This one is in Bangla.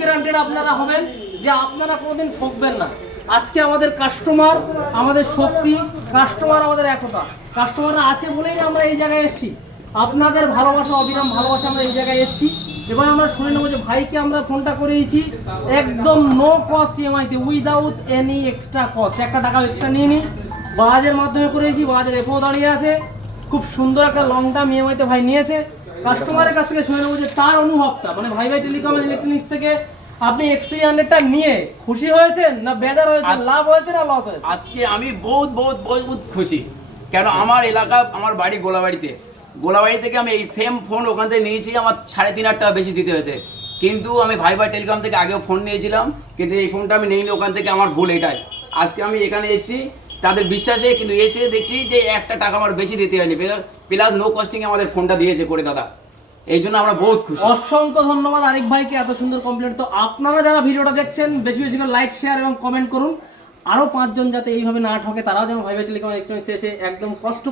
গ্যারান্টেড আপনারা হবেন যে আপনারা কোনোদিন ঠকবেন না। আজকে আমাদের কাস্টমার আমাদের শক্তি, কাস্টমার আমাদের একতা। কাস্টমাররা আছে বলেই আমরা এই জায়গায় এসেছি। আপনাদের ভালোবাসা, অবিরাম ভালোবাসা আমরা এই জায়গায় এসেছি। এবার আমরা শুনে নেবো যে ভাইকে আমরা ফোনটা করেছি একদম নো কস্ট ইএমআইতে, উইদাউট এনি এক্সট্রা কস্ট। একটা টাকা এক্সট্রা নিয়ে নিই, বাজাজের মাধ্যমে করেছি, বাজাজের এফও দাঁড়িয়ে আছে। খুব সুন্দর একটা লং টার্ম ইএমআইতে ভাই নিয়েছে। কাস্টমারের কাছ থেকে শুনে নেবো যে তার অনুভবটা, মানে ভাই টেলিকম ইলেকট্রনিক্স থেকে আপনি X300টা নিয়ে খুশি হয়েছেন না বেজার হয়েছে, লাভ হয়েছে না লস হয়েছে? আজকে আমি বহুত খুশি। কেন, আমার এলাকা, আমার বাড়ি গোলাবাড়ি থেকে আমি এই সেম ফোন ওখান থেকে নিয়েছি, আমার 3,500 টাকা বেশি দিতে হয়েছে। কিন্তু আমি ভাই টেলিকম থেকে আগেও ফোন নিয়েছিলাম, কিন্তু এই ফোনটা আমি নিইনি ওখান থেকে, আমার ভুল এটাই। আজকে আমি এখানে এসেছি তাদের বিশ্বাসে, কিন্তু এসে দেখছি যে একটা টাকা আমার বেশি দিতে হয়নি, প্লাস নো কস্টিং আমাদের ফোনটা দিয়েছে করে দাদা। এই জন্য আমরা বহুত খুশি। অসংখ্য ধন্যবাদ আরিফ ভাইকে এত সুন্দর কমপ্লিমেন্ট। তো আপনারা যারা ভিডিওটা দেখছেন বেশি বেশি করে লাইক, শেয়ার এবং কমেন্ট করুন। আরো 5 জন যাতে এইভাবে না ঠকে, তারাও যেন ভাই টেলিকম ইলেকট্রনিক্স এসে একদম কষ্ট